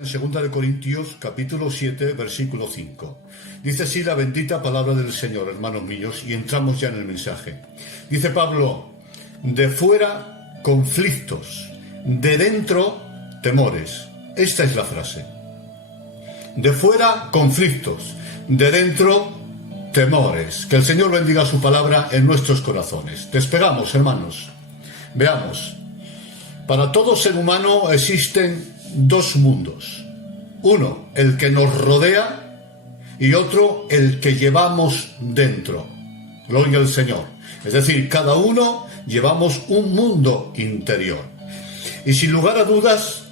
En 2 de Corintios, capítulo 7, versículo 5. Dice así la bendita palabra del Señor, hermanos míos, y entramos ya en el mensaje. Dice Pablo, de fuera conflictos, de dentro temores. Esta es la frase. De fuera conflictos, de dentro temores. Que el Señor bendiga su palabra en nuestros corazones. Despegamos, hermanos. Veamos. Para todo ser humano existen dos mundos. Uno, el que nos rodea, y otro, el que llevamos dentro. Gloria al Señor. Es decir, cada uno llevamos un mundo interior. Y sin lugar a dudas,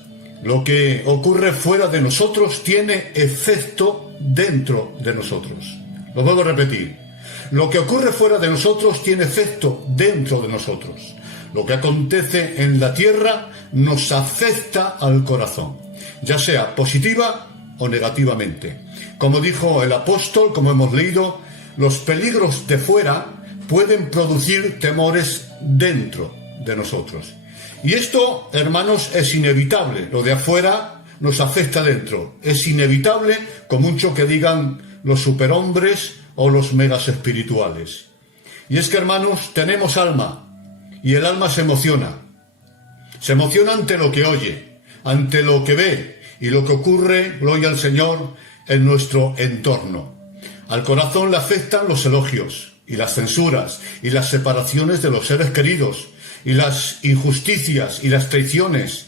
lo que ocurre fuera de nosotros tiene efecto dentro de nosotros. Lo vuelvo a repetir. Lo que ocurre fuera de nosotros tiene efecto dentro de nosotros. Lo que acontece en la tierra nos afecta al corazón, ya sea positiva o negativamente. Como dijo el apóstol, como hemos leído, los peligros de fuera pueden producir temores dentro de nosotros. Y esto, hermanos, es inevitable. Lo de afuera nos afecta dentro. Es inevitable, con mucho que digan los superhombres o los megas espirituales. Y es que, hermanos, tenemos alma. Y el alma se emociona. Se emociona ante lo que oye, ante lo que ve y lo que ocurre, gloria al Señor, en nuestro entorno. Al corazón le afectan los elogios y las censuras y las separaciones de los seres queridos y las injusticias y las traiciones.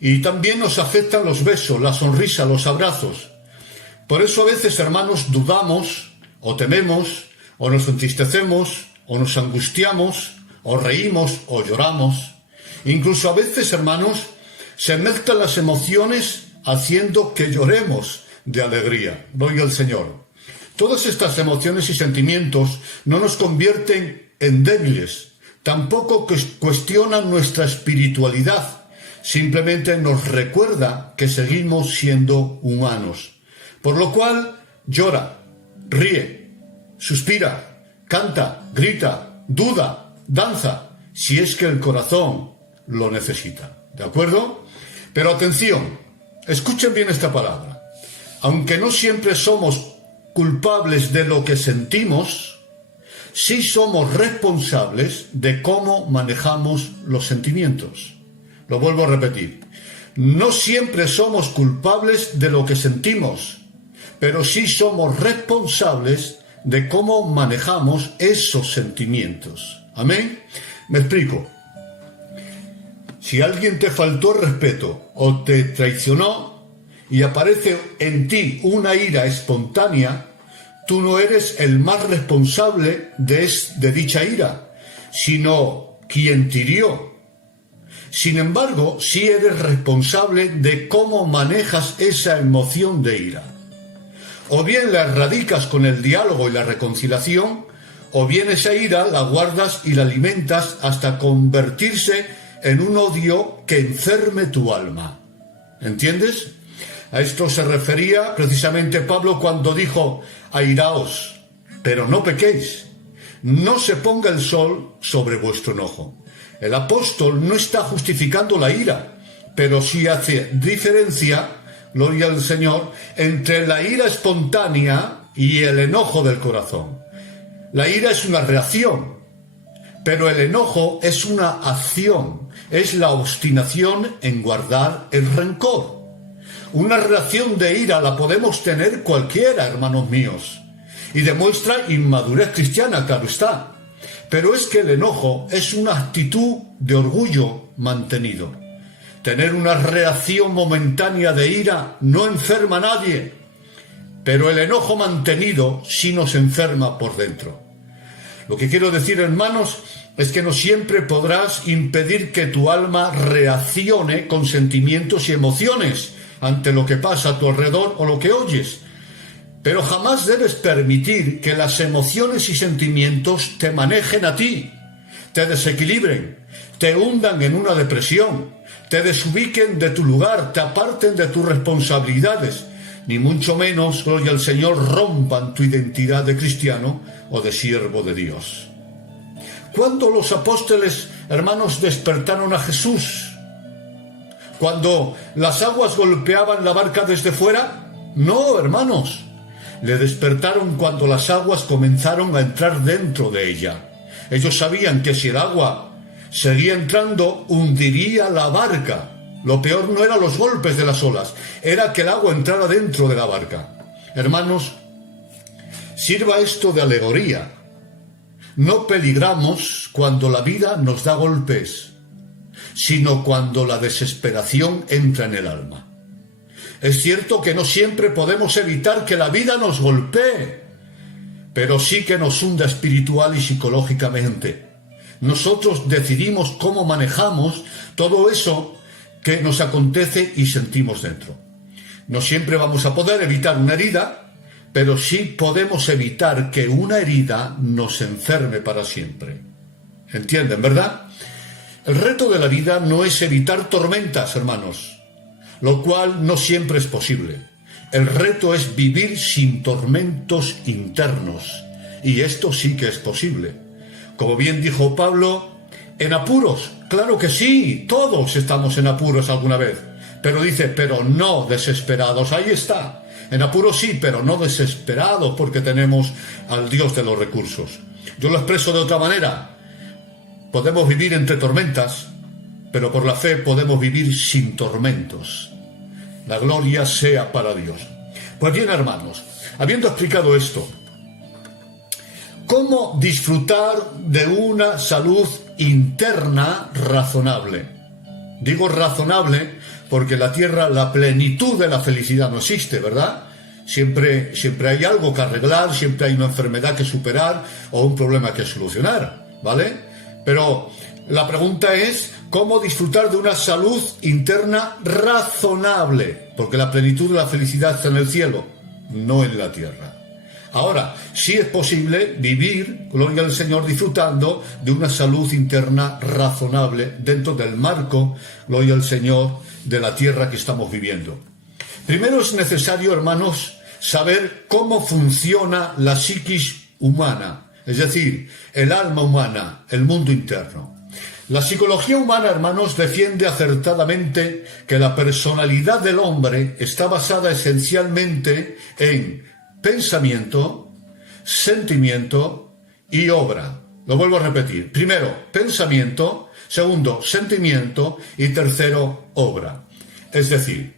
Y también nos afectan los besos, la sonrisa, los abrazos. Por eso a veces, hermanos, dudamos o tememos o nos entristecemos o nos angustiamos o reímos o lloramos. Incluso a veces, hermanos, se mezclan las emociones haciendo que lloremos de alegría. Gloria al Señor. Todas estas emociones y sentimientos no nos convierten en débiles, tampoco cuestionan nuestra espiritualidad, simplemente nos recuerda que seguimos siendo humanos. Por lo cual, llora, ríe, suspira, canta, grita, duda, danza, si es que el corazón lo necesita. ¿De acuerdo? Pero atención, escuchen bien esta palabra. Aunque no siempre somos culpables de lo que sentimos, sí somos responsables de cómo manejamos los sentimientos. Lo vuelvo a repetir. No siempre somos culpables de lo que sentimos, pero sí somos responsables de cómo manejamos esos sentimientos. ¿Amén? Me explico. Si alguien te faltó el respeto o te traicionó y aparece en ti una ira espontánea, tú no eres el más responsable de dicha ira, sino quien te hirió. Sin embargo, sí eres responsable de cómo manejas esa emoción de ira. O bien la erradicas con el diálogo y la reconciliación, o bien esa ira la guardas y la alimentas hasta convertirse en un odio que enferme tu alma. ¿Entiendes? A esto se refería precisamente Pablo cuando dijo: airaos, pero no pequéis. No se ponga el sol sobre vuestro enojo. El apóstol no está justificando la ira, pero sí hace diferencia, gloria al Señor, entre la ira espontánea y el enojo del corazón. La ira es una reacción, pero el enojo es una acción, es la obstinación en guardar el rencor. Una reacción de ira la podemos tener cualquiera, hermanos míos, y demuestra inmadurez cristiana, claro está. Pero es que el enojo es una actitud de orgullo mantenido. Tener una reacción momentánea de ira no enferma a nadie, pero el enojo mantenido sí nos enferma por dentro. Lo que quiero decir, hermanos, es que no siempre podrás impedir que tu alma reaccione con sentimientos y emociones ante lo que pasa a tu alrededor o lo que oyes. Pero jamás debes permitir que las emociones y sentimientos te manejen a ti, te desequilibren, te hundan en una depresión, te desubiquen de tu lugar, te aparten de tus responsabilidades, ni mucho menos, gloria al Señor, rompan tu identidad de cristiano o de siervo de Dios. Cuando los apóstoles, hermanos, despertaron a Jesús, cuando las aguas golpeaban la barca desde fuera? No, hermanos. Le despertaron cuando las aguas comenzaron a entrar dentro de ella. Ellos sabían que si el agua seguía entrando, hundiría la barca. Lo peor no eran los golpes de las olas, era que el agua entrara dentro de la barca. Hermanos, sirva esto de alegoría. No peligramos cuando la vida nos da golpes, sino cuando la desesperación entra en el alma. Es cierto que no siempre podemos evitar que la vida nos golpee, pero sí que nos hunda espiritual y psicológicamente. Nosotros decidimos cómo manejamos todo eso que nos acontece y sentimos dentro. No siempre vamos a poder evitar una herida, pero sí podemos evitar que una herida nos enferme para siempre. ¿Entienden, verdad? El reto de la vida no es evitar tormentas, hermanos, lo cual no siempre es posible. El reto es vivir sin tormentos internos, y esto sí que es posible. Como bien dijo Pablo, en apuros, claro que sí, todos estamos en apuros alguna vez, pero dice, pero no desesperados, ahí está. En apuros sí, pero no desesperados, porque tenemos al Dios de los recursos. Yo lo expreso de otra manera. Podemos vivir entre tormentas, pero por la fe podemos vivir sin tormentos. La gloria sea para Dios. Pues bien, hermanos, habiendo explicado esto, ¿cómo disfrutar de una salud interna razonable? Digo razonable porque en la tierra la plenitud de la felicidad no existe, ¿verdad? Siempre hay algo que arreglar, siempre hay una enfermedad que superar o un problema que solucionar, ¿vale? Pero la pregunta es, ¿cómo disfrutar de una salud interna razonable? Porque la plenitud de la felicidad está en el cielo, no en la tierra. Ahora, sí es posible vivir, gloria al Señor, disfrutando de una salud interna razonable dentro del marco, gloria al Señor, de la tierra que estamos viviendo. Primero es necesario, hermanos, saber cómo funciona la psiquis humana, es decir, el alma humana, el mundo interno. La psicología humana, hermanos, defiende acertadamente que la personalidad del hombre está basada esencialmente en pensamiento, sentimiento y obra. Lo vuelvo a repetir. Primero, pensamiento. Segundo, sentimiento. Y tercero, obra. Es decir,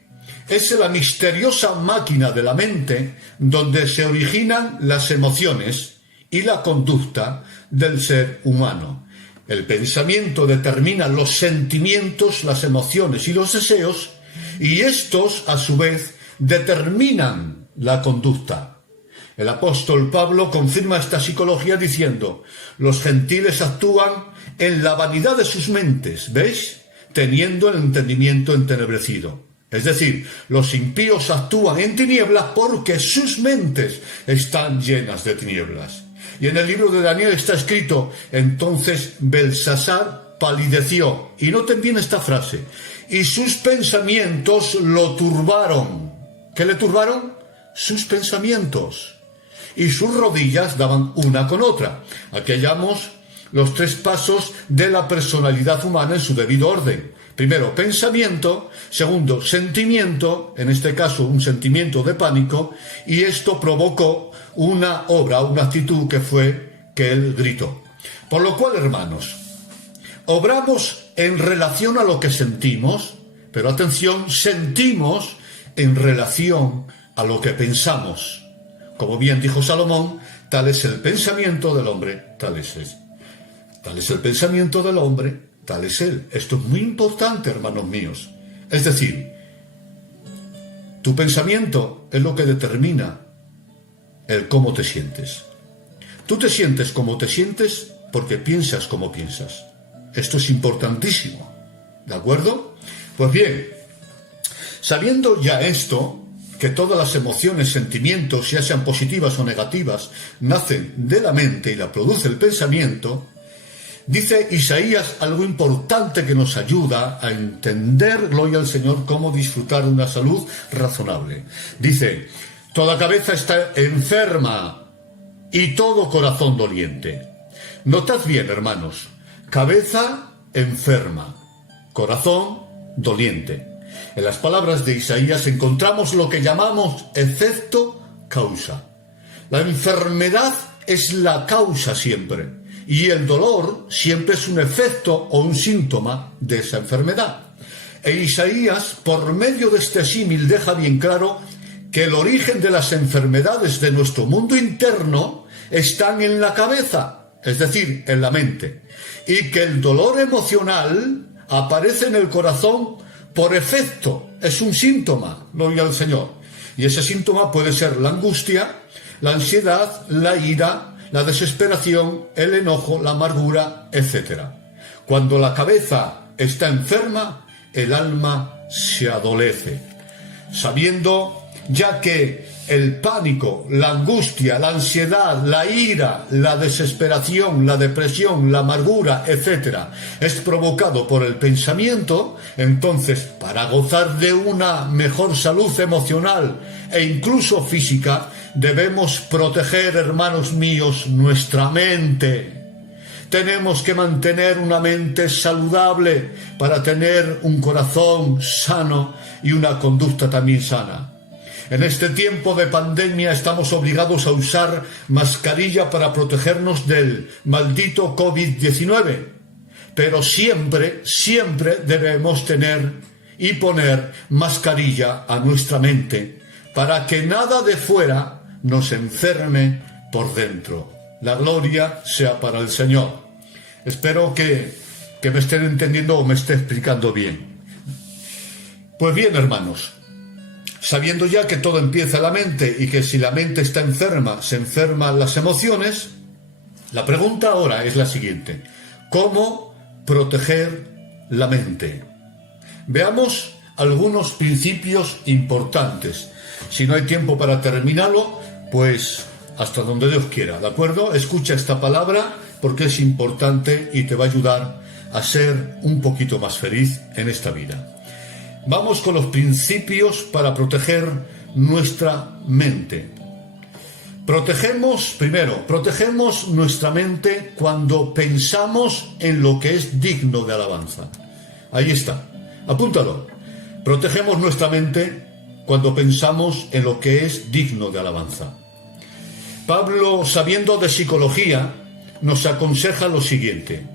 es la misteriosa máquina de la mente donde se originan las emociones y la conducta del ser humano. El pensamiento determina los sentimientos, las emociones y los deseos, y estos, a su vez, determinan la conducta. El apóstol Pablo confirma esta psicología diciendo: los gentiles actúan en la vanidad de sus mentes, ¿veis? Teniendo el entendimiento entenebrecido. Es decir, los impíos actúan en tinieblas porque sus mentes están llenas de tinieblas. Y en el libro de Daniel está escrito: entonces Belsasar palideció. Y noten bien esta frase: y sus pensamientos lo turbaron. ¿Qué le turbaron? Sus pensamientos. Y sus rodillas daban una con otra. Aquí hallamos los tres pasos de la personalidad humana en su debido orden. Primero, pensamiento. Segundo, sentimiento, en este caso un sentimiento de pánico, y esto provocó una obra, una actitud que fue que él gritó. Por lo cual, hermanos, obramos en relación a lo que sentimos, pero atención, sentimos en relación a lo que pensamos. Como bien dijo Salomón, tal es el pensamiento del hombre, tal es el pensamiento del hombre, tal es él. Esto es muy importante, hermanos míos. Es decir, tu pensamiento es lo que determina el cómo te sientes. Tú te sientes como te sientes porque piensas como piensas. Esto es importantísimo. ¿De acuerdo? Pues bien, sabiendo ya esto, que todas las emociones, sentimientos, ya sean positivas o negativas, nacen de la mente y la produce el pensamiento, dice Isaías algo importante que nos ayuda a entender, gloria al Señor, cómo disfrutar de una salud razonable. Dice: toda cabeza está enferma y todo corazón doliente. Notad bien, hermanos, cabeza enferma, corazón doliente. En las palabras de Isaías encontramos lo que llamamos efecto causa. La enfermedad es la causa siempre, y el dolor siempre es un efecto o un síntoma de esa enfermedad. E Isaías, por medio de este símil, deja bien claro que el origen de las enfermedades de nuestro mundo interno están en la cabeza, es decir, en la mente, y que el dolor emocional aparece en el corazón por efecto, es un síntoma, gloria al Señor. Y ese síntoma puede ser la angustia, la ansiedad, la ira, la desesperación, el enojo, la amargura, etc. Cuando la cabeza está enferma, el alma se adolece, sabiendo ya que el pánico, la angustia, la ansiedad, la ira, la desesperación, la depresión, la amargura, etc., es provocado por el pensamiento. Entonces, para gozar de una mejor salud emocional e incluso física, debemos proteger, hermanos míos, nuestra mente. Tenemos que mantener una mente saludable para tener un corazón sano y una conducta también sana. En este tiempo de pandemia estamos obligados a usar mascarilla para protegernos del maldito COVID-19. Pero siempre debemos tener y poner mascarilla a nuestra mente para que nada de fuera nos enferme por dentro. La gloria sea para el Señor. Espero que me estén entendiendo o me esté explicando bien. Pues bien, hermanos, sabiendo ya que todo empieza en la mente y que si la mente está enferma, se enferman las emociones, la pregunta ahora es la siguiente: ¿cómo proteger la mente? Veamos algunos principios importantes. Si no hay tiempo para terminarlo, pues hasta donde Dios quiera, ¿de acuerdo? Escucha esta palabra porque es importante y te va a ayudar a ser un poquito más feliz en esta vida. Vamos con los principios para proteger nuestra mente. Protegemos nuestra mente cuando pensamos en lo que es digno de alabanza. Ahí está, apúntalo. Protegemos nuestra mente cuando pensamos en lo que es digno de alabanza. Pablo, sabiendo de psicología, nos aconseja lo siguiente: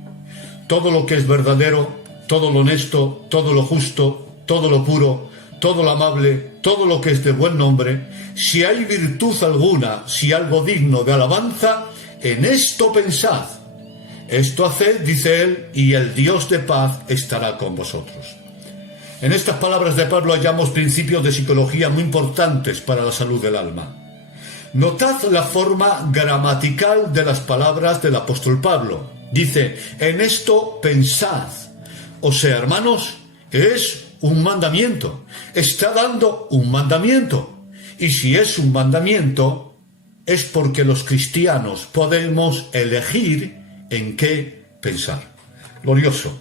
todo lo que es verdadero, todo lo honesto, todo lo justo, todo lo puro, todo lo amable, todo lo que es de buen nombre, si hay virtud alguna, si algo digno de alabanza, en esto pensad. Esto haced, dice él, y el Dios de paz estará con vosotros. En estas palabras de Pablo hallamos principios de psicología muy importantes para la salud del alma. Notad la forma gramatical de las palabras del apóstol Pablo. Dice, en esto pensad. O sea, hermanos, es un mandamiento. Está dando un mandamiento. Y si es un mandamiento, es porque los cristianos podemos elegir en qué pensar. Glorioso.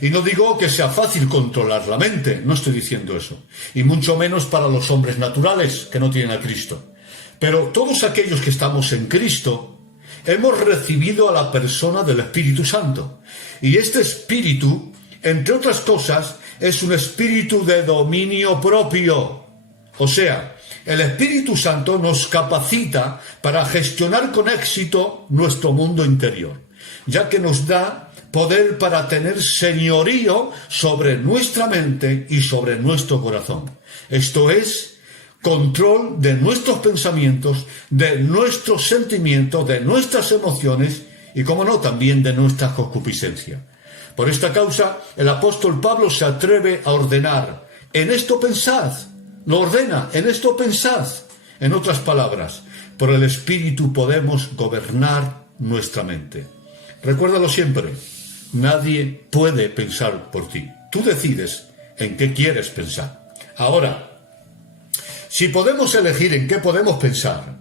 Y no digo que sea fácil controlar la mente, no estoy diciendo eso. Y mucho menos para los hombres naturales que no tienen a Cristo. Pero todos aquellos que estamos en Cristo, hemos recibido a la persona del Espíritu Santo. Y este Espíritu, entre otras cosas, es un espíritu de dominio propio. O sea, el Espíritu Santo nos capacita para gestionar con éxito nuestro mundo interior, ya que nos da poder para tener señorío sobre nuestra mente y sobre nuestro corazón. Esto es, control de nuestros pensamientos, de nuestros sentimientos, de nuestras emociones y, como no, también de nuestra concupiscencia. Por esta causa, el apóstol Pablo se atreve a ordenar, en esto pensad, lo ordena, en esto pensad. En otras palabras, por el Espíritu podemos gobernar nuestra mente. Recuérdalo siempre, nadie puede pensar por ti. Tú decides en qué quieres pensar. Ahora, si podemos elegir en qué podemos pensar,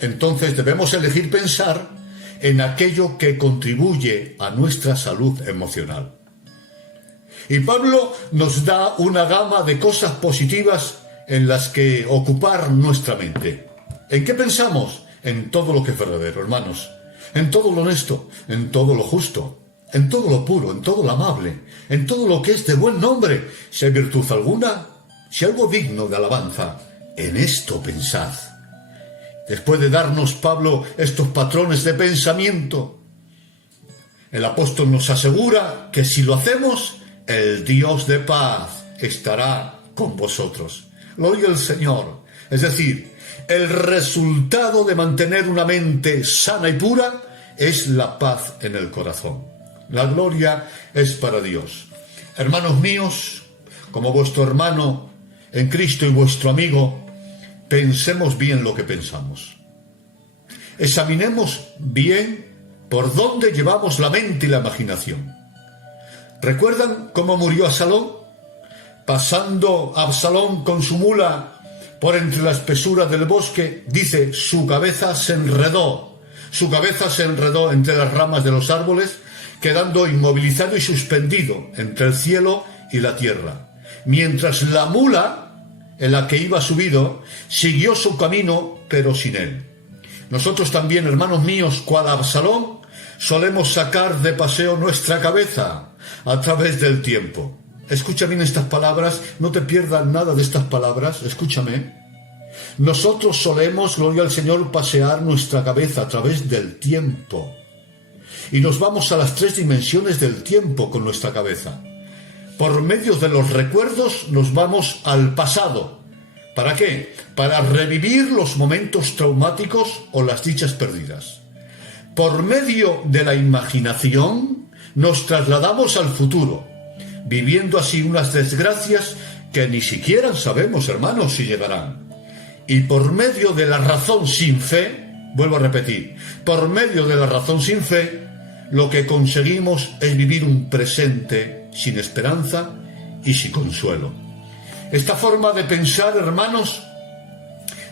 entonces debemos elegir pensar en aquello que contribuye a nuestra salud emocional. Y Pablo nos da una gama de cosas positivas en las que ocupar nuestra mente. ¿En qué pensamos? En todo lo que es verdadero, hermanos. En todo lo honesto, en todo lo justo, en todo lo puro, en todo lo amable, en todo lo que es de buen nombre, si hay virtud alguna, si algo digno de alabanza, en esto pensad. Después de darnos Pablo estos patrones de pensamiento, el apóstol nos asegura que si lo hacemos, el Dios de paz estará con vosotros. Gloria al Señor. Es decir, el resultado de mantener una mente sana y pura es la paz en el corazón. La gloria es para Dios. Hermanos míos, como vuestro hermano en Cristo y vuestro amigo, pensemos bien lo que pensamos. Examinemos bien por dónde llevamos la mente y la imaginación. ¿Recuerdan cómo murió Absalón? Pasando Absalón con su mula por entre la espesura del bosque, dice, su cabeza se enredó entre las ramas de los árboles, quedando inmovilizado y suspendido entre el cielo y la tierra. Mientras la mula, en la que iba subido, siguió su camino, pero sin él. Nosotros también, hermanos míos, cual Absalón, solemos sacar de paseo nuestra cabeza a través del tiempo. Escucha bien estas palabras, no te pierdas nada de estas palabras, escúchame. Nosotros solemos, gloria al Señor, pasear nuestra cabeza a través del tiempo. Y nos vamos a las 3 dimensiones del tiempo con nuestra cabeza. Por medio de los recuerdos nos vamos al pasado. ¿Para qué? Para revivir los momentos traumáticos o las dichas perdidas. Por medio de la imaginación nos trasladamos al futuro, viviendo así unas desgracias que ni siquiera sabemos, hermanos, si llegarán. Y por medio de la razón sin fe, vuelvo a repetir, por medio de la razón sin fe, lo que conseguimos es vivir un presente sin esperanza y sin consuelo. Esta forma de pensar, hermanos,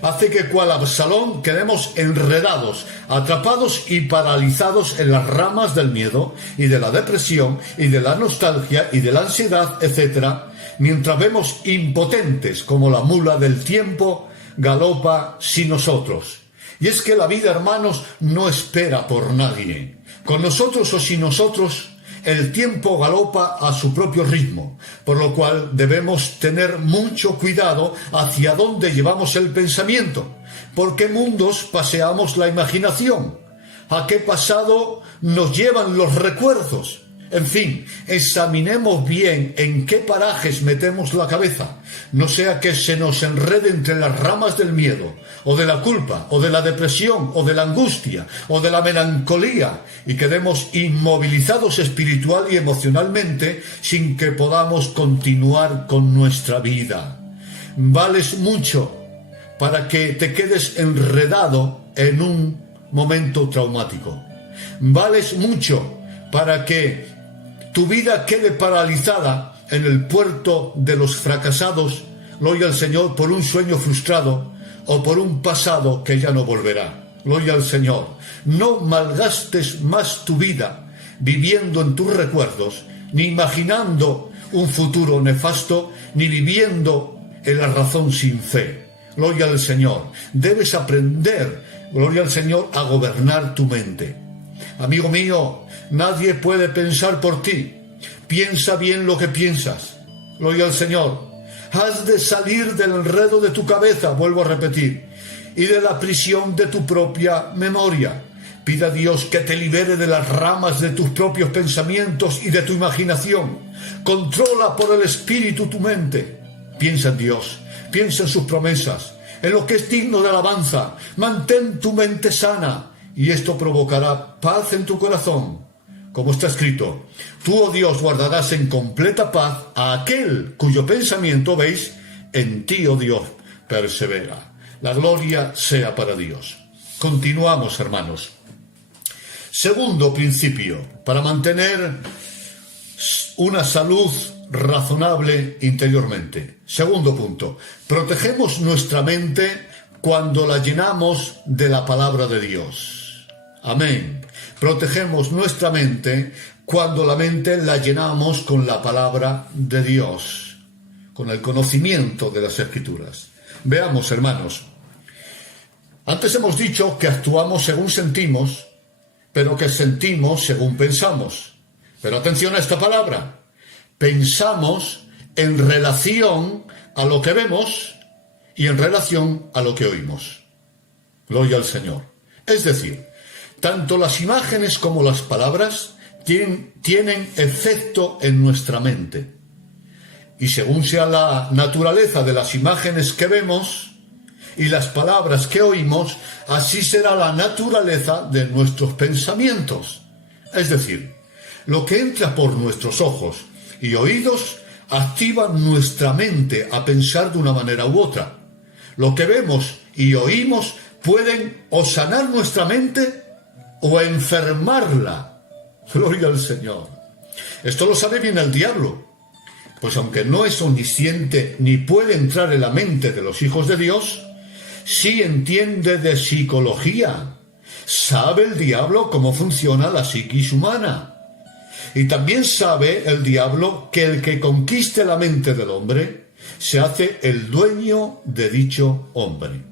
hace que cual Absalón quedemos enredados, atrapados y paralizados en las ramas del miedo y de la depresión y de la nostalgia y de la ansiedad, etc., mientras vemos impotentes como la mula del tiempo galopa sin nosotros. Y es que la vida, hermanos, no espera por nadie. Con nosotros o sin nosotros, el tiempo galopa a su propio ritmo, por lo cual debemos tener mucho cuidado hacia dónde llevamos el pensamiento, por qué mundos paseamos la imaginación, a qué pasado nos llevan los recuerdos. En fin, examinemos bien en qué parajes metemos la cabeza, no sea que se nos enrede entre las ramas del miedo, o de la culpa, o de la depresión, o de la angustia, o de la melancolía, y quedemos inmovilizados espiritual y emocionalmente sin que podamos continuar con nuestra vida. Vales mucho para que te quedes enredado en un momento traumático. Vales mucho para que tu vida quede paralizada en el puerto de los fracasados, gloria al Señor, por un sueño frustrado o por un pasado que ya no volverá. Gloria al Señor. No malgastes más tu vida viviendo en tus recuerdos, ni imaginando un futuro nefasto, ni viviendo en la razón sin fe. Gloria al Señor. Debes aprender, gloria al Señor, a gobernar tu mente. Amigo mío, nadie puede pensar por ti. Piensa bien lo que piensas. Gloria al Señor. Has de salir del enredo de tu cabeza, vuelvo a repetir, y de la prisión de tu propia memoria. Pida a Dios que te libere de las ramas de tus propios pensamientos y de tu imaginación. Controla por el Espíritu tu mente. Piensa en Dios, piensa en sus promesas, en lo que es digno de alabanza. Mantén tu mente sana. Y esto provocará paz en tu corazón. Como está escrito, tú, oh Dios, guardarás en completa paz a aquel cuyo pensamiento, veis, en ti, oh Dios, persevera. La gloria sea para Dios. Continuamos, hermanos. Segundo principio, para mantener una salud razonable interiormente. Segundo punto, protegemos nuestra mente cuando la llenamos de la palabra de Dios. Amén. Protegemos nuestra mente cuando la mente la llenamos con la palabra de Dios, con el conocimiento de las Escrituras. Veamos, hermanos. Antes hemos dicho que actuamos según sentimos, pero que sentimos según pensamos. Pero atención a esta palabra. Pensamos en relación a lo que vemos y en relación a lo que oímos. Gloria al Señor. Es decir, tanto las imágenes como las palabras tienen efecto en nuestra mente. Y según sea la naturaleza de las imágenes que vemos y las palabras que oímos, así será la naturaleza de nuestros pensamientos. Es decir, lo que entra por nuestros ojos y oídos activa nuestra mente a pensar de una manera u otra. Lo que vemos y oímos pueden o sanar nuestra mente o enfermarla. Gloria al Señor. Esto lo sabe bien el diablo, pues aunque no es omnisciente ni puede entrar en la mente de los hijos de Dios, sí entiende de psicología. Sabe el diablo cómo funciona la psiquis humana. Y también sabe el diablo que el que conquiste la mente del hombre se hace el dueño de dicho hombre.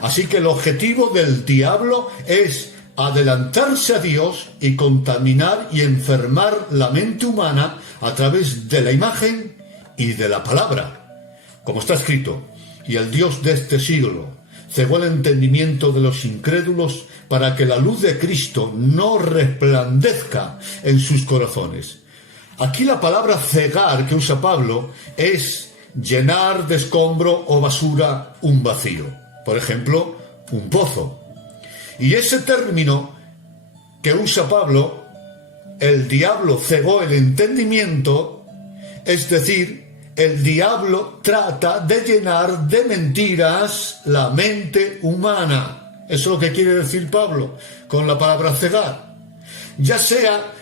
Así que el objetivo del diablo es adelantarse a Dios y contaminar y enfermar la mente humana a través de la imagen y de la palabra. Como está escrito, y el Dios de este siglo cegó el entendimiento de los incrédulos para que la luz de Cristo no resplandezca en sus corazones. Aquí la palabra cegar que usa Pablo es llenar de escombro o basura un vacío. Por ejemplo, un pozo. Y ese término que usa Pablo, el diablo cegó el entendimiento, es decir, el diablo trata de llenar de mentiras la mente humana. Eso es lo que quiere decir Pablo con la palabra cegar. Ya sea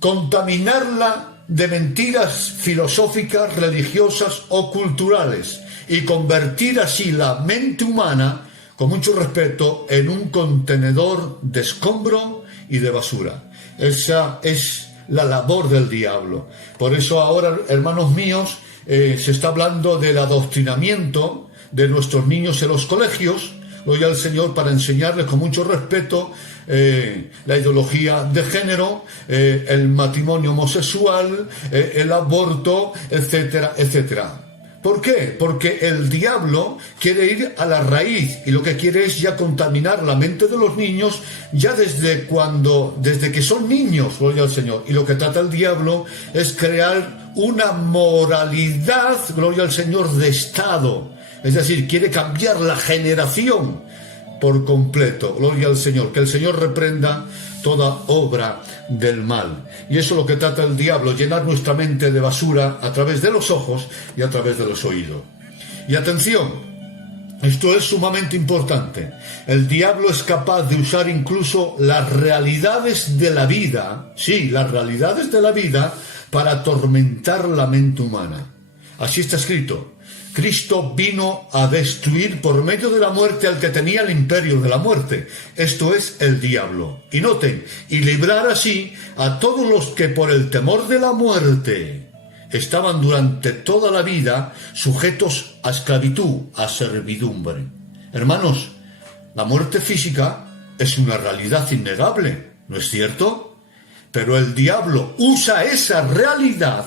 contaminarla de mentiras filosóficas, religiosas o culturales y convertir así la mente humana, con mucho respeto, en un contenedor de escombro y de basura. Esa es la labor del diablo. Por eso ahora, hermanos míos, se está hablando del adoctrinamiento de nuestros niños en los colegios. Gloria al Señor, para enseñarles con mucho respeto la ideología de género, el matrimonio homosexual, el aborto, etcétera, etcétera. ¿Por qué? Porque el diablo quiere ir a la raíz y lo que quiere es ya contaminar la mente de los niños ya desde que son niños, gloria al Señor. Y lo que trata el diablo es crear una moralidad, gloria al Señor, de Estado. Es decir, quiere cambiar la generación por completo. Gloria al Señor. Que el Señor reprenda toda obra del mal. Y eso es lo que trata el diablo, llenar nuestra mente de basura a través de los ojos y a través de los oídos. Y atención, esto es sumamente importante. El diablo es capaz de usar incluso las realidades de la vida, sí, las realidades de la vida, para atormentar la mente humana. Así está escrito. Cristo vino a destruir por medio de la muerte al que tenía el imperio de la muerte. Esto es el diablo. Y noten, y librar así a todos los que por el temor de la muerte estaban durante toda la vida sujetos a esclavitud, a servidumbre. Hermanos, la muerte física es una realidad innegable, ¿no es cierto? Pero el diablo usa esa realidad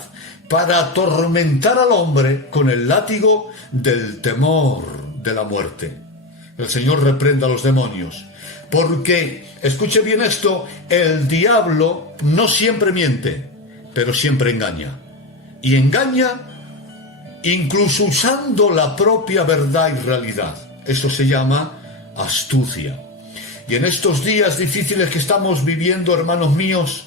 para atormentar al hombre con el látigo del temor de la muerte. El Señor reprenda a los demonios. Porque, escuche bien esto, el diablo no siempre miente, pero siempre engaña. Y engaña incluso usando la propia verdad y realidad. Eso se llama astucia. Y en estos días difíciles que estamos viviendo, hermanos míos,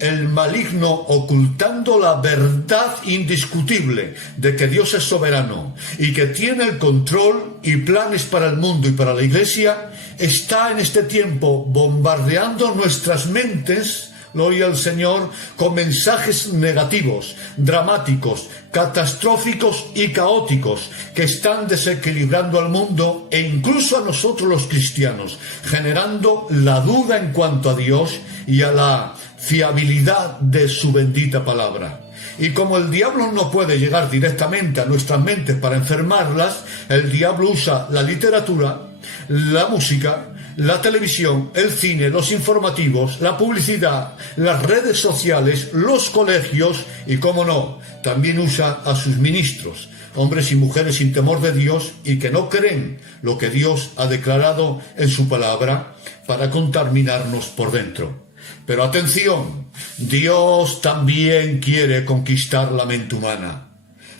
el maligno, ocultando la verdad indiscutible de que Dios es soberano y que tiene el control y planes para el mundo y para la Iglesia, está en este tiempo bombardeando nuestras mentes, gloria al Señor, con mensajes negativos, dramáticos, catastróficos y caóticos que están desequilibrando al mundo e incluso a nosotros los cristianos, generando la duda en cuanto a Dios y a la fiabilidad de su bendita palabra. Y como el diablo no puede llegar directamente a nuestras mentes para enfermarlas, el diablo usa la literatura, la música, la televisión, el cine, los informativos, la publicidad, las redes sociales, los colegios y, cómo no, también usa a sus ministros, hombres y mujeres sin temor de Dios y que no creen lo que Dios ha declarado en su palabra para contaminarnos por dentro. Pero atención, Dios también quiere conquistar la mente humana,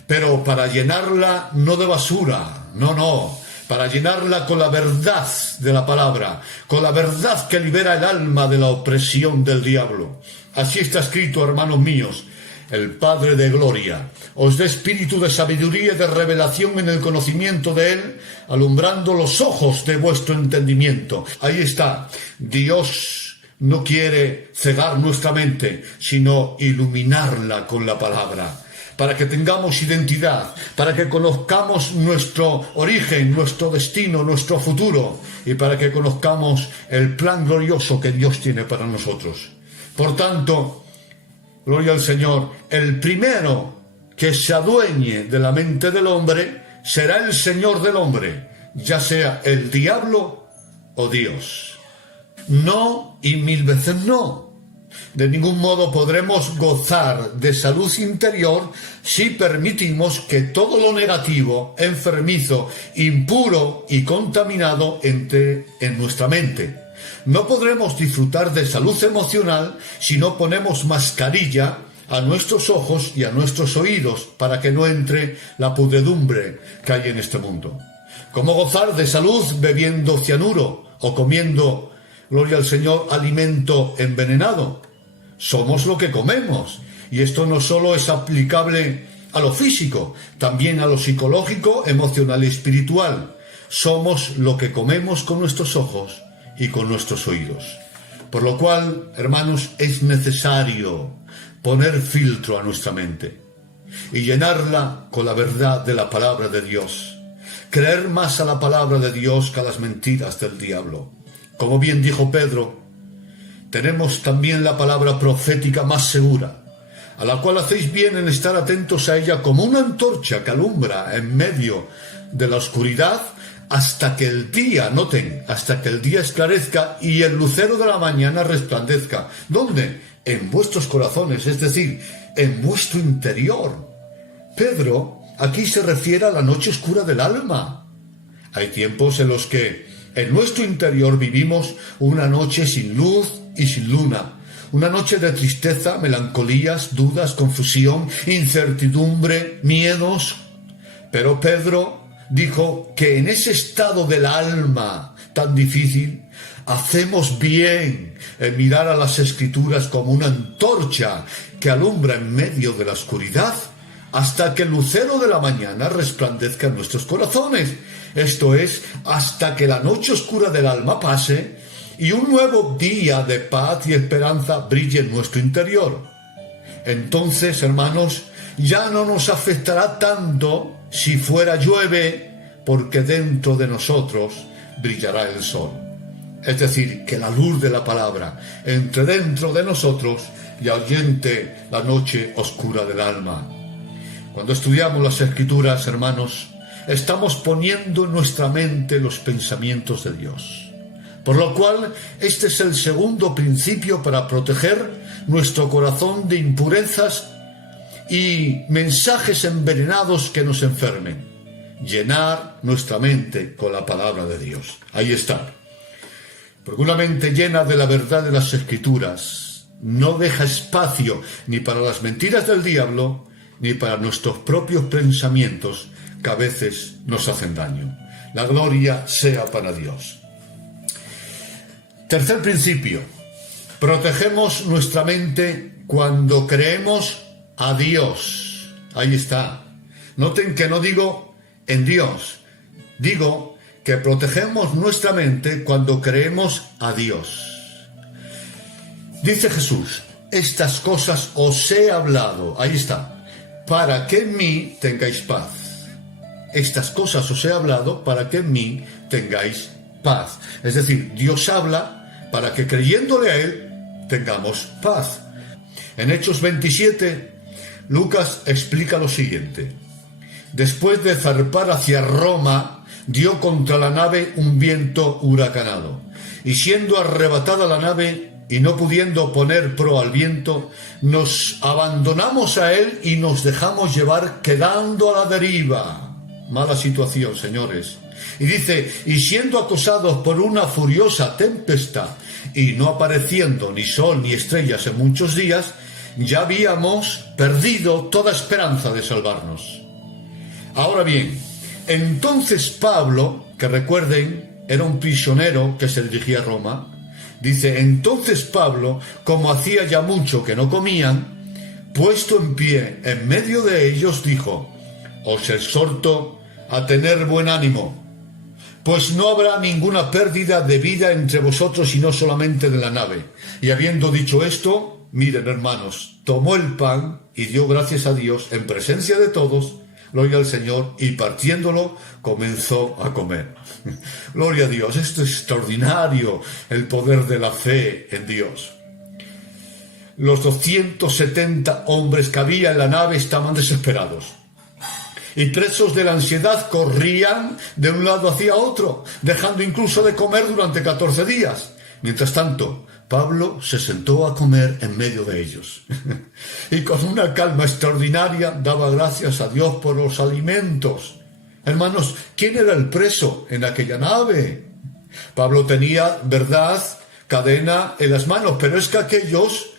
pero para llenarla no de basura, no, para llenarla con la verdad de la palabra, con la verdad que libera el alma de la opresión del diablo. Así está escrito, hermanos míos: el Padre de gloria os dé espíritu de sabiduría y de revelación en el conocimiento de Él, alumbrando los ojos de vuestro entendimiento. Ahí está. Dios no quiere cegar nuestra mente, sino iluminarla con la palabra, para que tengamos identidad, para que conozcamos nuestro origen, nuestro destino, nuestro futuro, y para que conozcamos el plan glorioso que Dios tiene para nosotros. Por tanto, gloria al Señor, el primero que se adueñe de la mente del hombre será el Señor del hombre, ya sea el diablo o Dios. No, y mil veces no. De ningún modo podremos gozar de salud interior si permitimos que todo lo negativo, enfermizo, impuro y contaminado entre en nuestra mente. No podremos disfrutar de salud emocional si no ponemos mascarilla a nuestros ojos y a nuestros oídos para que no entre la pudredumbre que hay en este mundo. ¿Cómo gozar de salud bebiendo cianuro o comiendo, gloria al Señor, alimento envenenado? Somos lo que comemos, y esto no solo es aplicable a lo físico, también a lo psicológico, emocional y espiritual. Somos lo que comemos con nuestros ojos y con nuestros oídos. Por lo cual, hermanos, es necesario poner filtro a nuestra mente y llenarla con la verdad de la palabra de Dios. Creer más a la palabra de Dios que a las mentiras del diablo. Como bien dijo Pedro, tenemos también la palabra profética más segura, a la cual hacéis bien en estar atentos a ella como una antorcha que alumbra en medio de la oscuridad hasta que el día, noten, hasta que el día esclarezca y el lucero de la mañana resplandezca. ¿Dónde? En vuestros corazones, es decir, en vuestro interior. Pedro aquí se refiere a la noche oscura del alma. Hay tiempos en los que en nuestro interior vivimos una noche sin luz y sin luna, una noche de tristeza, melancolías, dudas, confusión, incertidumbre, miedos. Pero Pedro dijo que en ese estado del alma tan difícil, hacemos bien en mirar a las Escrituras como una antorcha que alumbra en medio de la oscuridad hasta que el lucero de la mañana resplandezca en nuestros corazones. Esto es, hasta que la noche oscura del alma pase y un nuevo día de paz y esperanza brille en nuestro interior. Entonces, hermanos, ya no nos afectará tanto si fuera llueve, porque dentro de nosotros brillará el sol. Es decir, que la luz de la palabra entre dentro de nosotros y ahuyente la noche oscura del alma. Cuando estudiamos las Escrituras, hermanos, estamos poniendo en nuestra mente los pensamientos de Dios. Por lo cual, este es el segundo principio para proteger nuestro corazón de impurezas y mensajes envenenados que nos enfermen. Llenar nuestra mente con la palabra de Dios. Ahí está. Porque una mente llena de la verdad de las Escrituras no deja espacio ni para las mentiras del diablo, ni para nuestros propios pensamientos que a veces nos hacen daño. La gloria sea para Dios. Tercer principio. Protegemos nuestra mente cuando creemos a Dios. Ahí está. Noten que no digo en Dios. Digo que protegemos nuestra mente cuando creemos a Dios. Dice Jesús, estas cosas os he hablado. Ahí está. Para que en mí tengáis paz. Estas cosas os he hablado para que en mí tengáis paz. Es decir, Dios habla para que creyéndole a Él tengamos paz. En Hechos 27, Lucas explica lo siguiente. Después de zarpar hacia Roma, dio contra la nave un viento huracanado, y siendo arrebatada la nave y no pudiendo poner pro al viento, nos abandonamos a él y nos dejamos llevar, quedando a la deriva. Mala situación, señores. Y dice, y siendo acosados por una furiosa tempestad, y no apareciendo ni sol ni estrellas en muchos días, ya habíamos perdido toda esperanza de salvarnos. Ahora bien, entonces Pablo, que recuerden, era un prisionero que se dirigía a Roma, dice, entonces Pablo, como hacía ya mucho que no comían, puesto en pie en medio de ellos, dijo, os exhorto a tener buen ánimo, pues no habrá ninguna pérdida de vida entre vosotros, sino solamente de la nave. Y habiendo dicho esto, miren, hermanos, tomó el pan y dio gracias a Dios en presencia de todos, gloria al Señor, y partiéndolo comenzó a comer. Gloria a Dios, esto es extraordinario, el poder de la fe en Dios. Los 270 hombres que había en la nave estaban desesperados, y presos de la ansiedad corrían de un lado hacia otro, dejando incluso de comer durante 14 días. Mientras tanto, Pablo se sentó a comer en medio de ellos y con una calma extraordinaria daba gracias a Dios por los alimentos. Hermanos, ¿quién era el preso en aquella nave? Pablo tenía, verdad, cadena en las manos, pero es que aquellos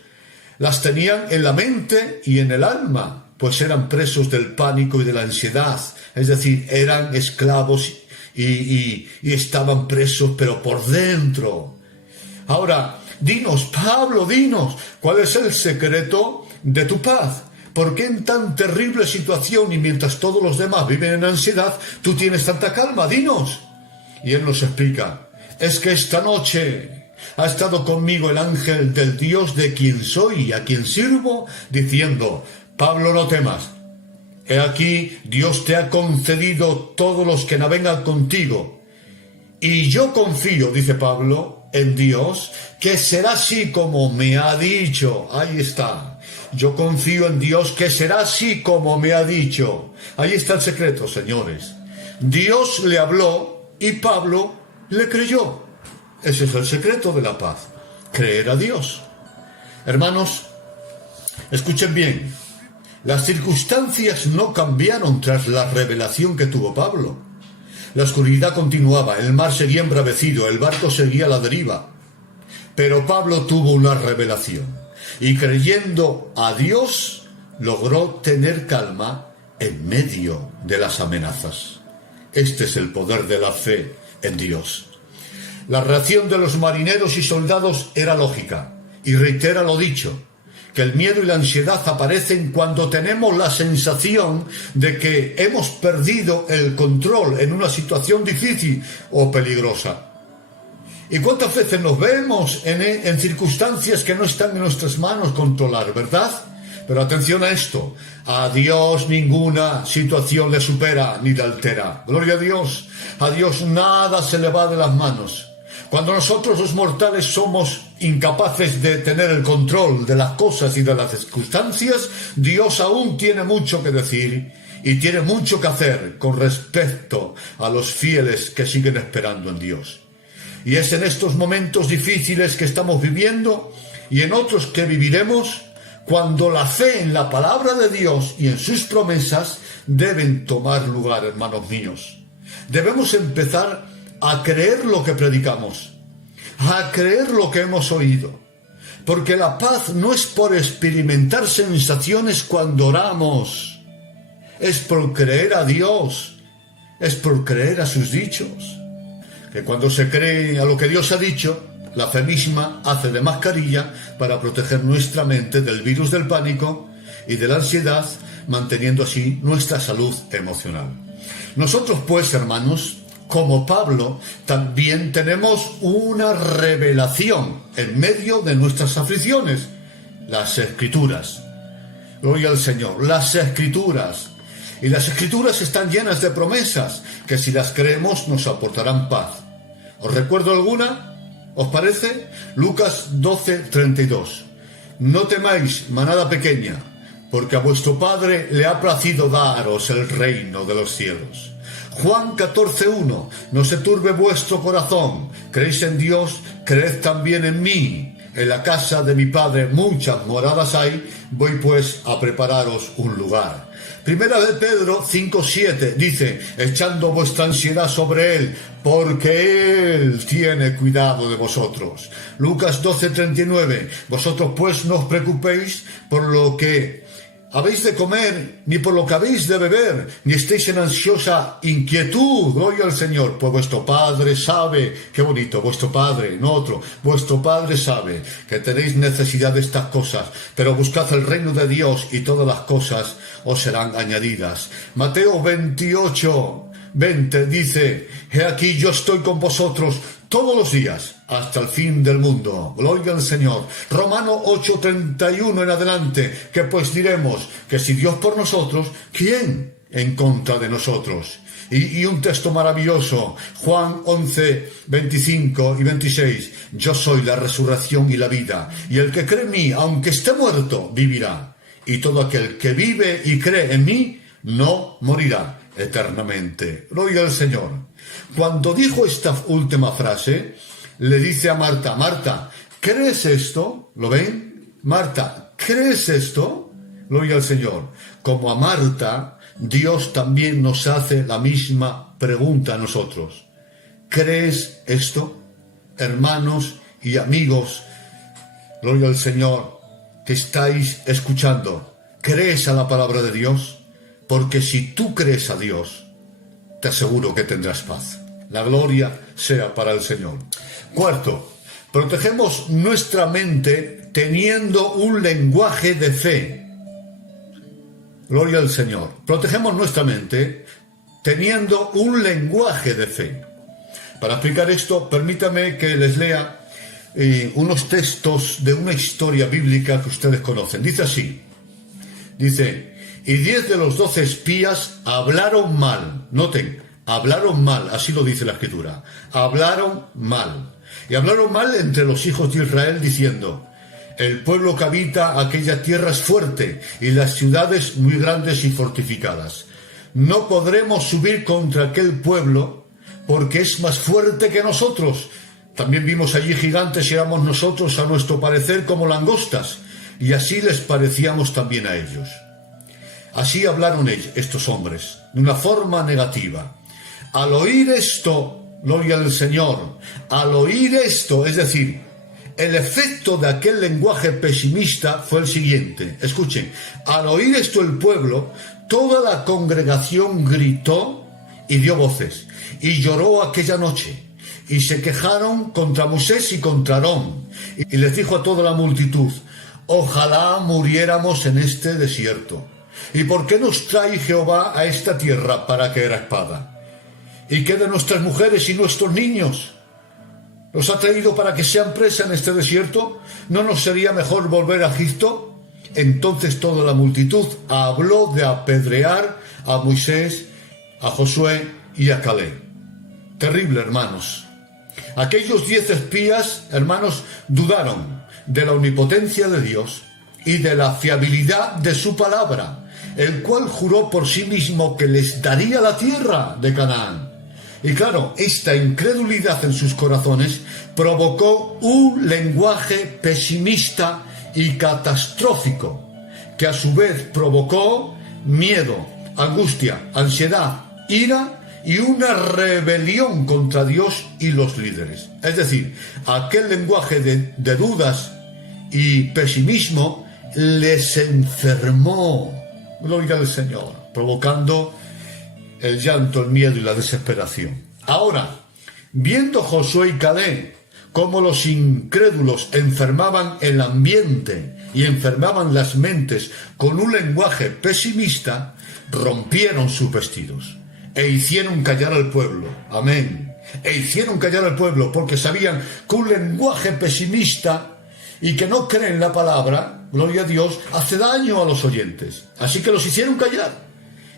las tenían en la mente y en el alma, pues eran presos del pánico y de la ansiedad, es decir, eran esclavos y estaban presos, pero por dentro. Ahora, dinos, Pablo, dinos, ¿cuál es el secreto de tu paz? ¿Por qué en tan terrible situación y mientras todos los demás viven en ansiedad, tú tienes tanta calma? Dinos. Y él nos explica, es que esta noche ha estado conmigo el ángel del Dios de quien soy y a quien sirvo, diciendo, Pablo, no temas. He aquí, Dios te ha concedido todos los que navegan contigo. Y yo confío, dice Pablo, en Dios, que será así como me ha dicho. Ahí está. Yo confío en Dios, que será así como me ha dicho. Ahí está el secreto, señores. Dios le habló y Pablo le creyó. Ese es el secreto de la paz. Creer a Dios. Hermanos, escuchen bien. Las circunstancias no cambiaron tras la revelación que tuvo Pablo. La oscuridad continuaba, el mar seguía embravecido, el barco seguía a la deriva. Pero Pablo tuvo una revelación y creyendo a Dios logró tener calma en medio de las amenazas. Este es el poder de la fe en Dios. La reacción de los marineros y soldados era lógica y reitera lo dicho, que el miedo y la ansiedad aparecen cuando tenemos la sensación de que hemos perdido el control en una situación difícil o peligrosa. ¿Y cuántas veces nos vemos en circunstancias que no están en nuestras manos controlar, verdad? Pero atención a esto, a Dios ninguna situación le supera ni le altera. Gloria a Dios nada se le va de las manos. Cuando nosotros los mortales somos incapaces de tener el control de las cosas y de las circunstancias, Dios aún tiene mucho que decir y tiene mucho que hacer con respecto a los fieles que siguen esperando en Dios. Y es en estos momentos difíciles que estamos viviendo y en otros que viviremos cuando la fe en la palabra de Dios y en sus promesas deben tomar lugar, hermanos míos. Debemos empezar a creer lo que predicamos, a creer lo que hemos oído, porque la paz no es por experimentar sensaciones cuando oramos, es por creer a Dios, es por creer a sus dichos, que cuando se cree a lo que Dios ha dicho, la fe misma hace de mascarilla para proteger nuestra mente del virus del pánico y de la ansiedad, manteniendo así nuestra salud emocional. Nosotros pues, hermanos, como Pablo, también tenemos una revelación en medio de nuestras aflicciones, las Escrituras. Gloria al Señor, las Escrituras. Y las Escrituras están llenas de promesas que si las creemos nos aportarán paz. ¿Os recuerdo alguna? ¿Os parece? Lucas 12:32. No temáis, manada pequeña, porque a vuestro Padre le ha placido daros el reino de los cielos. Juan 14:1. No se turbe vuestro corazón, creéis en Dios, creed también en mí. En la casa de mi Padre muchas moradas hay, voy pues a prepararos un lugar. Primera de Pedro 5:7 dice, echando vuestra ansiedad sobre Él, porque Él tiene cuidado de vosotros. Lucas 12:39, vosotros pues no os preocupéis por lo que habéis de comer, ni por lo que habéis de beber, ni estéis en ansiosa inquietud, gloria al Señor, pues vuestro Padre sabe, qué bonito, vuestro Padre, no otro, vuestro Padre sabe que tenéis necesidad de estas cosas, pero buscad el reino de Dios y todas las cosas os serán añadidas. Mateo 28:20 dice, he aquí yo estoy con vosotros todos los días, hasta el fin del mundo. Gloria al Señor. Romano 8:31 en adelante, que pues diremos que si Dios por nosotros, ¿quién en contra de nosotros? Y un texto maravilloso, Juan 11:25 y 26, yo soy la resurrección y la vida, y el que cree en mí, aunque esté muerto, vivirá. Y todo aquel que vive y cree en mí, no morirá eternamente. Gloria al Señor. Cuando dijo esta última frase, le dice a Marta, Marta, ¿crees esto? ¿Lo ven? Marta, ¿crees esto? Gloria al Señor. Como a Marta, Dios también nos hace la misma pregunta a nosotros. ¿Crees esto? Hermanos y amigos, gloria al Señor, que estáis escuchando, ¿crees a la palabra de Dios? Porque si tú crees a Dios, te aseguro que tendrás paz. La gloria sea para el Señor. Cuarto, protegemos nuestra mente teniendo un lenguaje de fe. Gloria al Señor. Protegemos nuestra mente teniendo un lenguaje de fe. Para explicar esto, permítame que les lea unos textos de una historia bíblica que ustedes conocen. Dice así, dice, y 10 de los 12 espías hablaron mal. Noten, hablaron mal, así lo dice la Escritura. Hablaron mal. Y hablaron mal entre los hijos de Israel diciendo, el pueblo que habita aquella tierra es fuerte y las ciudades muy grandes y fortificadas. No podremos subir contra aquel pueblo porque es más fuerte que nosotros. También vimos allí gigantes y éramos nosotros a nuestro parecer como langostas y así les parecíamos también a ellos. Así hablaron estos hombres, de una forma negativa. Al oír esto, gloria al Señor, al oír esto, es decir, el efecto de aquel lenguaje pesimista fue el siguiente. Escuchen, al oír esto el pueblo, toda la congregación gritó y dio voces, y lloró aquella noche, y se quejaron contra Moisés y contra Aarón, y les dijo a toda la multitud, ojalá muriéramos en este desierto. ¿Y por qué nos trae Jehová a esta tierra para caer a espada? ¿Y qué de nuestras mujeres y nuestros niños? ¿Los ha traído para que sean presa en este desierto? ¿No nos sería mejor volver a Egipto? Entonces toda la multitud habló de apedrear a Moisés, a Josué y a Caleb. Terrible, hermanos. Aquellos 10 espías, hermanos, dudaron de la omnipotencia de Dios y de la fiabilidad de su palabra, el cual juró por sí mismo que les daría la tierra de Canaán. Y claro, esta incredulidad en sus corazones provocó un lenguaje pesimista y catastrófico, que a su vez provocó miedo, angustia, ansiedad, ira y una rebelión contra Dios y los líderes. Es decir, aquel lenguaje de dudas y pesimismo les enfermó, gloria al Señor, provocando el llanto, el miedo y la desesperación. Ahora, viendo Josué y Caleb cómo los incrédulos enfermaban el ambiente y enfermaban las mentes con un lenguaje pesimista, rompieron sus vestidos e hicieron callar al pueblo. Amén. E hicieron callar al pueblo porque sabían que un lenguaje pesimista y que no creen la palabra, gloria a Dios, hace daño a los oyentes. Así que los hicieron callar.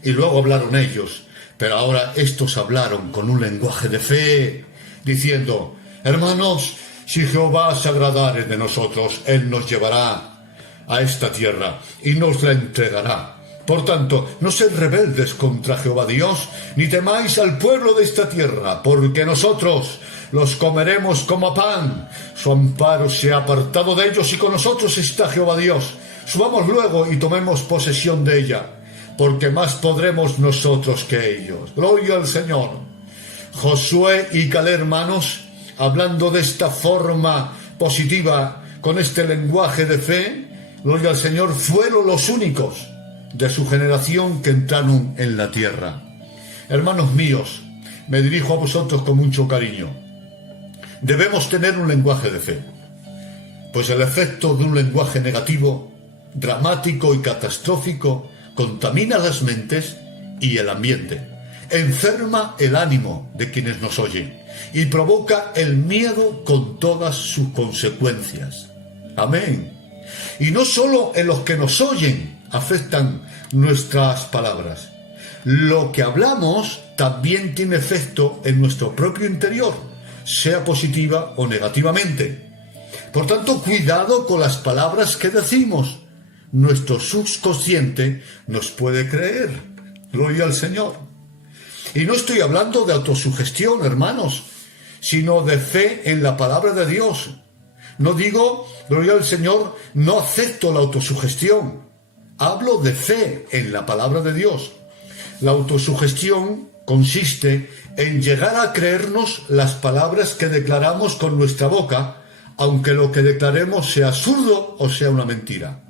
Y luego hablaron ellos. Pero ahora estos hablaron con un lenguaje de fe, diciendo, hermanos, si Jehová se agradare de nosotros, Él nos llevará a esta tierra y nos la entregará. Por tanto, no sed rebeldes contra Jehová Dios, ni temáis al pueblo de esta tierra, porque nosotros los comeremos como pan. Su amparo se ha apartado de ellos y con nosotros está Jehová Dios. Subamos luego y tomemos posesión de ella, porque más podremos nosotros que ellos. Gloria al Señor. Josué y Caleb, hermanos, hablando de esta forma positiva, con este lenguaje de fe, gloria al Señor, fueron los únicos de su generación que entraron en la tierra. Hermanos míos, me dirijo a vosotros con mucho cariño. Debemos tener un lenguaje de fe, pues el efecto de un lenguaje negativo, dramático y catastrófico contamina las mentes y el ambiente, enferma el ánimo de quienes nos oyen y provoca el miedo con todas sus consecuencias. Amén. Y no solo en los que nos oyen afectan nuestras palabras. Lo que hablamos también tiene efecto en nuestro propio interior, sea positiva o negativamente. Por tanto, cuidado con las palabras que decimos. Nuestro subconsciente nos puede creer. Gloria al Señor. Y no estoy hablando de autosugestión, hermanos, sino de fe en la palabra de Dios. No digo, gloria al Señor, no acepto la autosugestión. Hablo de fe en la palabra de Dios. La autosugestión consiste en llegar a creernos las palabras que declaramos con nuestra boca, aunque lo que declaremos sea absurdo o sea una mentira.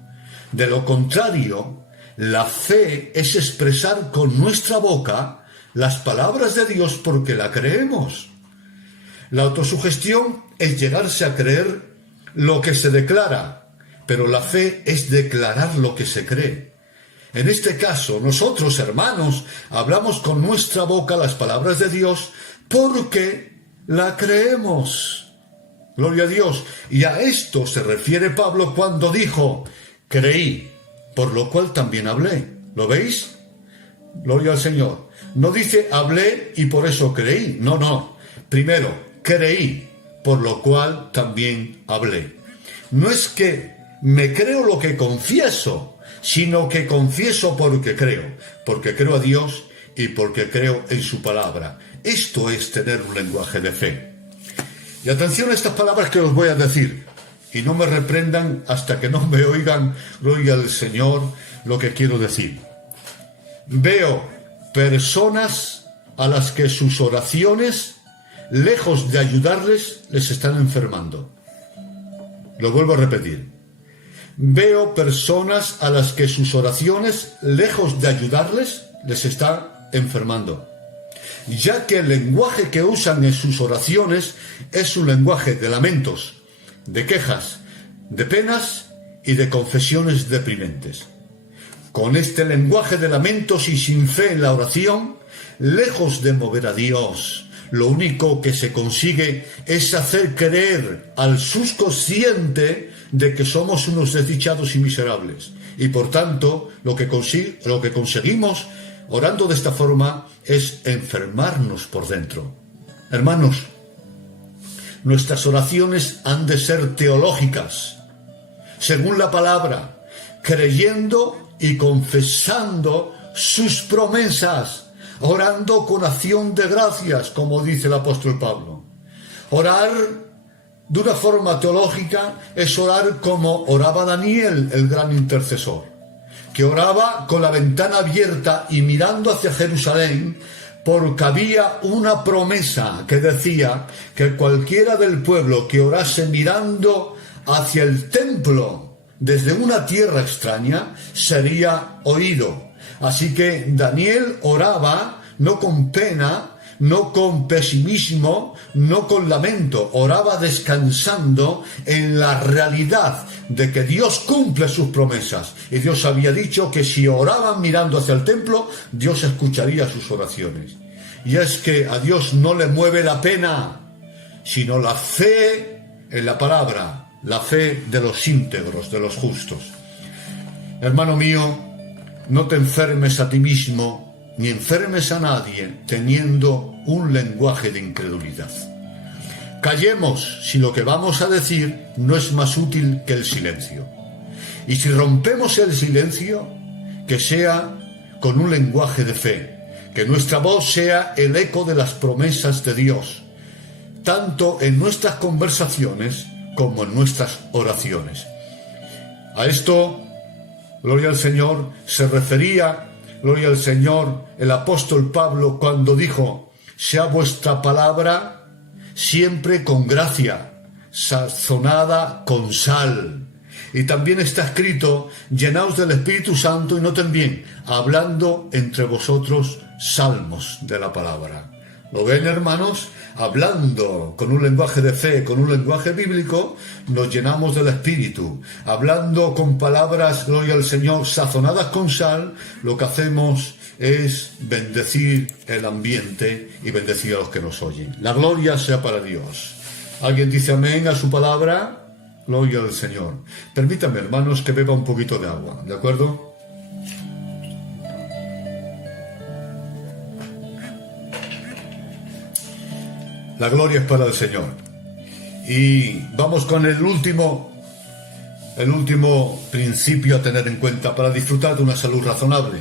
De lo contrario, la fe es expresar con nuestra boca las palabras de Dios porque la creemos. La autosugestión es llegarse a creer lo que se declara, pero la fe es declarar lo que se cree. En este caso, nosotros, hermanos, hablamos con nuestra boca las palabras de Dios porque la creemos. Gloria a Dios. Y a esto se refiere Pablo cuando dijo: creí, por lo cual también hablé. ¿Lo veis? Gloria al Señor. No dice hablé y por eso creí. No, no. Primero, creí, por lo cual también hablé. No es que me creo lo que confieso, sino que confieso porque creo a Dios y porque creo en su palabra. Esto es tener un lenguaje de fe. Y atención a estas palabras que os voy a decir, y no me reprendan hasta que no me oigan, gloria al Señor, lo que quiero decir. Veo personas a las que sus oraciones, lejos de ayudarles, les están enfermando. Lo vuelvo a repetir. Veo personas a las que sus oraciones, lejos de ayudarles, les están enfermando, ya que el lenguaje que usan en sus oraciones es un lenguaje de lamentos, de quejas, de penas y de confesiones deprimentes. Con este lenguaje de lamentos y sin fe en la oración, lejos de mover a Dios, lo único que se consigue es hacer creer al subconsciente de que somos unos desdichados y miserables. Y por tanto, lo que conseguimos orando de esta forma es enfermarnos por dentro. Hermanos, nuestras oraciones han de ser teológicas, según la palabra, creyendo y confesando sus promesas, orando con acción de gracias, como dice el apóstol Pablo. Orar de una forma teológica es orar como oraba Daniel, el gran intercesor, que oraba con la ventana abierta y mirando hacia Jerusalén, porque había una promesa que decía que cualquiera del pueblo que orase mirando hacia el templo desde una tierra extraña sería oído. Así que Daniel oraba no con pena, no con pesimismo, no con lamento, oraba descansando en la realidad de que Dios cumple sus promesas. Y Dios había dicho que si oraban mirando hacia el templo, Dios escucharía sus oraciones. Y es que a Dios no le mueve la pena, sino la fe en la palabra, la fe de los íntegros, de los justos. Hermano mío, no te enfermes a ti mismo, ni enfermes a nadie teniendo un lenguaje de incredulidad. Callemos si lo que vamos a decir no es más útil que el silencio. Y si rompemos el silencio, que sea con un lenguaje de fe, que nuestra voz sea el eco de las promesas de Dios, tanto en nuestras conversaciones como en nuestras oraciones. A esto, gloria al Señor, se refería, gloria al Señor, el apóstol Pablo cuando dijo: sea vuestra palabra siempre con gracia, sazonada con sal. Y también está escrito: llenaos del Espíritu Santo y noten bien, hablando entre vosotros salmos de la palabra. ¿Lo ven, hermanos? Hablando con un lenguaje de fe, con un lenguaje bíblico, nos llenamos del Espíritu. Hablando con palabras, gloria al Señor, sazonadas con sal, lo que hacemos es bendecir el ambiente y bendecir a los que nos oyen. La gloria sea para Dios. ¿Alguien dice amén a su palabra? Gloria al Señor. Permítanme, hermanos, que beba un poquito de agua, ¿de acuerdo? La gloria es para el Señor. Y vamos con el último principio a tener en cuenta para disfrutar de una salud razonable.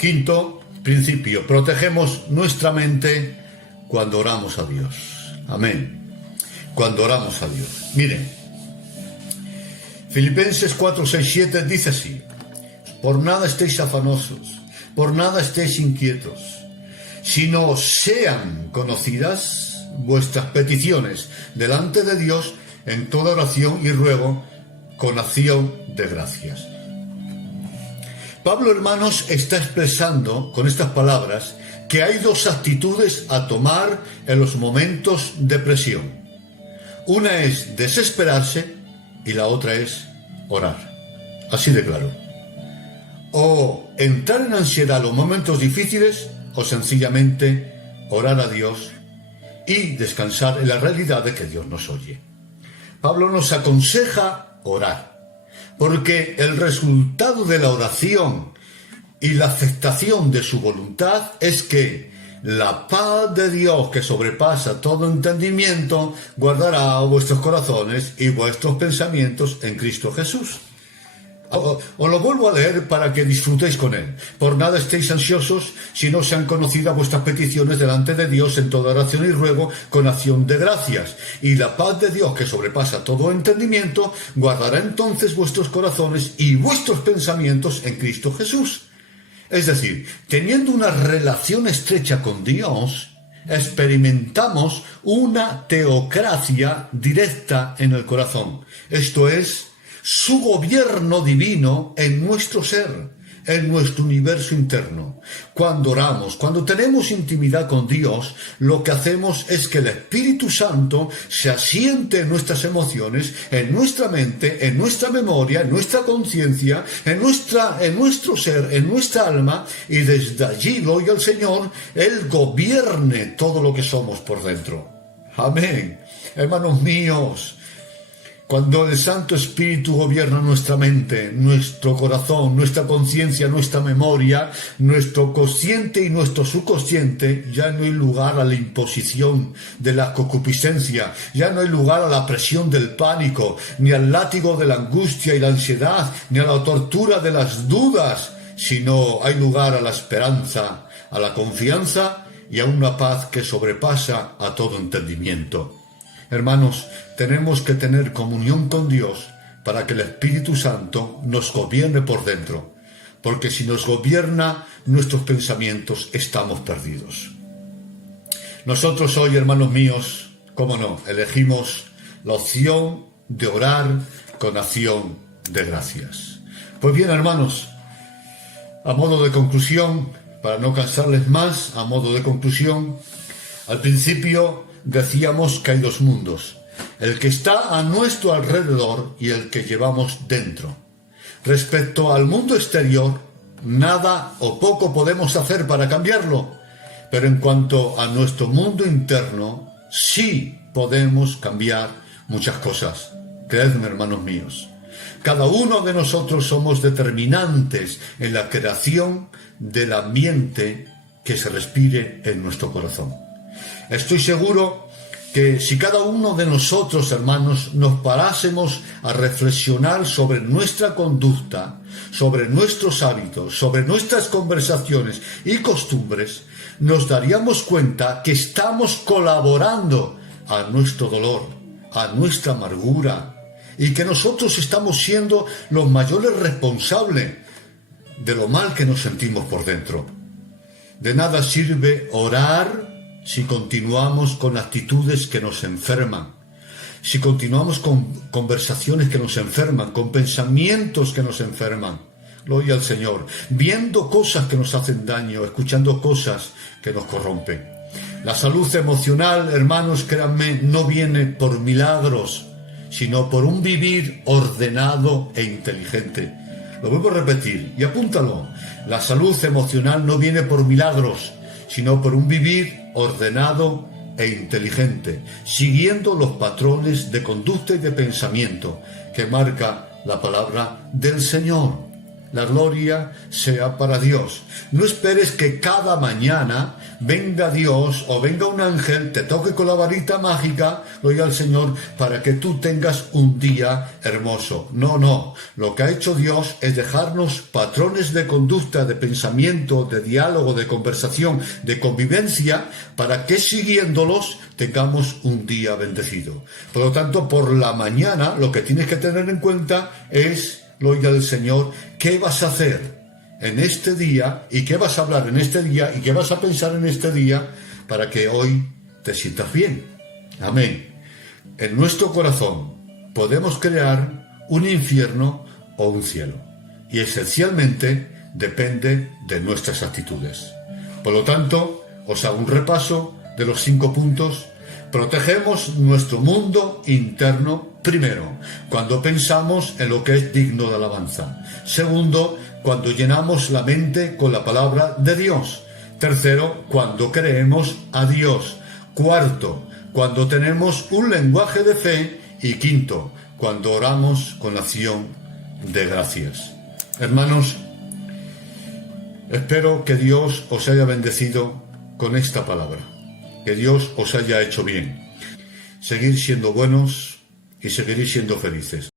Quinto principio: protegemos nuestra mente cuando oramos a Dios. Amén. Cuando oramos a Dios. Miren, Filipenses 4, 6, 7 dice así: por nada estéis afanosos, por nada estéis inquietos, sino sean conocidas vuestras peticiones delante de Dios en toda oración y ruego con acción de gracias. Pablo, hermanos, está expresando con estas palabras que hay dos actitudes a tomar en los momentos de presión. Una es desesperarse y la otra es orar. Así de claro. O entrar en ansiedad en los momentos difíciles, o sencillamente orar a Dios y descansar en la realidad de que Dios nos oye. Pablo nos aconseja orar, porque el resultado de la oración y la aceptación de su voluntad es que la paz de Dios, que sobrepasa todo entendimiento, guardará vuestros corazones y vuestros pensamientos en Cristo Jesús. Os lo vuelvo a leer para que disfrutéis con él. Por nada estéis ansiosos, si no sean conocidas vuestras peticiones delante de Dios en toda oración y ruego con acción de gracias. Y la paz de Dios, que sobrepasa todo entendimiento, guardará entonces vuestros corazones y vuestros pensamientos en Cristo Jesús. Es decir, teniendo una relación estrecha con Dios, experimentamos una teocracia directa en el corazón. Esto es, su gobierno divino en nuestro ser, en nuestro universo interno. Cuando oramos, cuando tenemos intimidad con Dios, lo que hacemos es que el Espíritu Santo se asiente en nuestras emociones, en nuestra mente, en nuestra memoria, en nuestra conciencia, en nuestro ser, en nuestra alma, y desde allí, gloria al Señor, Él gobierne todo lo que somos por dentro. Amén. Hermanos míos, cuando el Santo Espíritu gobierna nuestra mente, nuestro corazón, nuestra conciencia, nuestra memoria, nuestro consciente y nuestro subconsciente, ya no hay lugar a la imposición de la concupiscencia, ya no hay lugar a la presión del pánico, ni al látigo de la angustia y la ansiedad, ni a la tortura de las dudas, sino hay lugar a la esperanza, a la confianza y a una paz que sobrepasa a todo entendimiento. Hermanos, tenemos que tener comunión con Dios para que el Espíritu Santo nos gobierne por dentro, porque si nos gobierna nuestros pensamientos, estamos perdidos. Nosotros hoy, hermanos míos, cómo no, elegimos la opción de orar con acción de gracias. Pues bien, hermanos, a modo de conclusión, para no cansarles más, a modo de conclusión, al principio decíamos que hay dos mundos, el que está a nuestro alrededor y el que llevamos dentro. Respecto al mundo exterior, nada o poco podemos hacer para cambiarlo, pero en cuanto a nuestro mundo interno, sí podemos cambiar muchas cosas. Creedme, hermanos míos, cada uno de nosotros somos determinantes en la creación del ambiente que se respire en nuestro corazón. Estoy seguro que si cada uno de nosotros, hermanos, nos parásemos a reflexionar sobre nuestra conducta, sobre nuestros hábitos, sobre nuestras conversaciones y costumbres, nos daríamos cuenta que estamos colaborando a nuestro dolor, a nuestra amargura, y que nosotros estamos siendo los mayores responsables de lo mal que nos sentimos por dentro. De nada sirve orar si continuamos con actitudes que nos enferman, si continuamos con conversaciones que nos enferman, con pensamientos que nos enferman. Gloria al Señor, viendo cosas que nos hacen daño, escuchando cosas que nos corrompen. La salud emocional, hermanos, créanme, no viene por milagros, sino por un vivir ordenado e inteligente. Lo vuelvo a repetir y apúntalo. La salud emocional no viene por milagros, sino por un vivir ordenado e inteligente, siguiendo los patrones de conducta y de pensamiento que marca la palabra del Señor. La gloria sea para Dios. No esperes que cada mañana venga Dios o venga un ángel, te toque con la varita mágica, gloria al Señor, para que tú tengas un día hermoso. No. Lo que ha hecho Dios es dejarnos patrones de conducta, de pensamiento, de diálogo, de conversación, de convivencia, para que siguiéndolos tengamos un día bendecido. Por lo tanto, por la mañana lo que tienes que tener en cuenta es, gloria al Señor, ¿qué vas a hacer en este día? ¿Y qué vas a hablar en este día? ¿Y qué vas a pensar en este día? Para que hoy te sientas bien. Amén. En nuestro corazón podemos crear un infierno o un cielo. Y esencialmente depende de nuestras actitudes. Por lo tanto, os hago un repaso de los 5 puntos. Protegemos nuestro mundo interno. Primero, cuando pensamos en lo que es digno de alabanza. Segundo, cuando llenamos la mente con la palabra de Dios. Tercero, cuando creemos a Dios. Cuarto, cuando tenemos un lenguaje de fe. Y quinto, cuando oramos con acción de gracias. Hermanos, espero que Dios os haya bendecido con esta palabra. Que Dios os haya hecho bien. Seguir siendo buenos y seguiréis siendo felices.